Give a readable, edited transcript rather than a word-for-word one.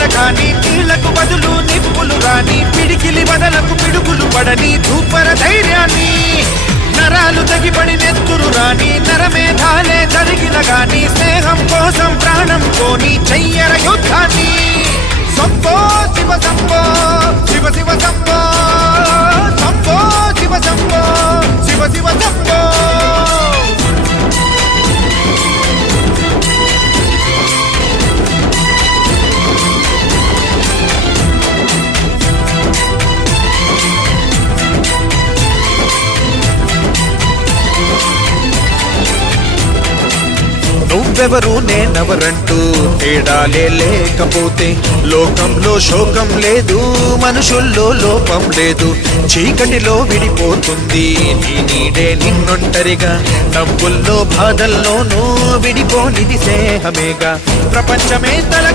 వాన కాని నీళ్లకు బదులు నిప్పులు రాని పిడికిలి బదలకు పిడుగులు పడని ధూపర ధైర్యాన్ని నరాలు తెగిపడి నెత్తురు రాని నరమేధాలే జరిగిన గాని స్నేహం కోసం ప్రాణం కోని చెయ్యర యుద్ధాన్ని సంభో శివ సంభో శివ శివ సంభో సంభో శివ సంభో శివ శివ సంభో నువ్వెవరు నేనెవరంటూ తేడాలే లేకపోతే లోకంలో శోకం లేదు మనుషుల్లో లోపం లేదు చీకటిలో విడిపోతుంది నీ నీడే నిన్నొంటరిగా నవ్వుల్లో బాధల్లోనూ విడిపోనిది స్నేహమేగా ప్రపంచమే తలకి